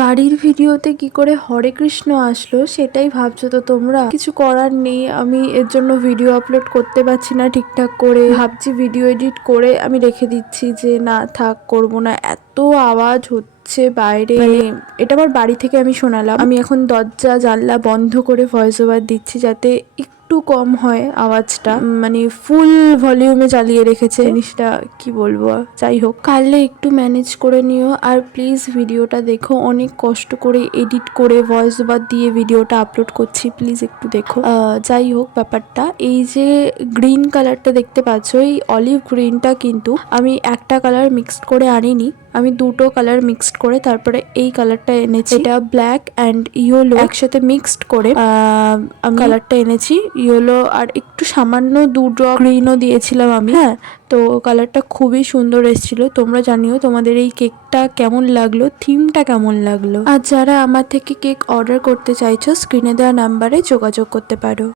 গাড়ির ভিডিওতে কি করে হরে কৃষ্ণ আসলো সেটাই ভাবছো তো তোমরা? কিছু করার নেই, আমি এর জন্য ভিডিও আপলোড করতে পারছি না ঠিকঠাক করে। ভাবছি ভিডিও এডিট করে আমি রেখে দিচ্ছি যে না থাক, করবো না। এত আওয়াজ হচ্ছে বাইরে, মানে এটা আমার বাড়ি থেকে আমি শোনালাম। আমি এখন দরজা জানলা বন্ধ করে ভয়েস ওভার দিচ্ছি যাতে একটু কম হয় আওয়াজটা। মানে ফুল ভলিউমে চালিয়ে রেখেছে জিনিসটা, কি বলবো। যাই হোক, কালকে একটু ম্যানেজ করে নিও। আর প্লিজ ভিডিওটা দেখো, অনেক কষ্ট করে এডিট করে ভয়েস ওভার দিয়ে ভিডিওটা আপলোড করছি, প্লিজ একটু দেখো। যাই হোক, ব্যাপারটা এই যে গ্রিন কালারটা দেখতে পাচ্ছ, এই অলিভ গ্রিনটা কিন্তু আমি একটা কালার মিক্সড করে আনিনি, আমি দুটো কালার মিক্সড করে তারপরে এই কালারটা এনেছি। এটা ব্ল্যাক অ্যান্ড ইয়েলো একসাথে মিক্সড করে আমি কালারটা এনেছি। ইয়েলো আর একটু সামান্য দু ড্রপ গ্রিনও দিয়েছিলাম আমি। হ্যাঁ, তো কালারটা খুবই সুন্দর এসেছিল। তোমরা জানিও তোমাদের এই কেকটা কেমন লাগলো, থিমটা কেমন লাগলো। আর যারা আমার থেকে কেক অর্ডার করতে চাইছো, স্ক্রিনে দেওয়া নাম্বারে যোগাযোগ করতে পারো।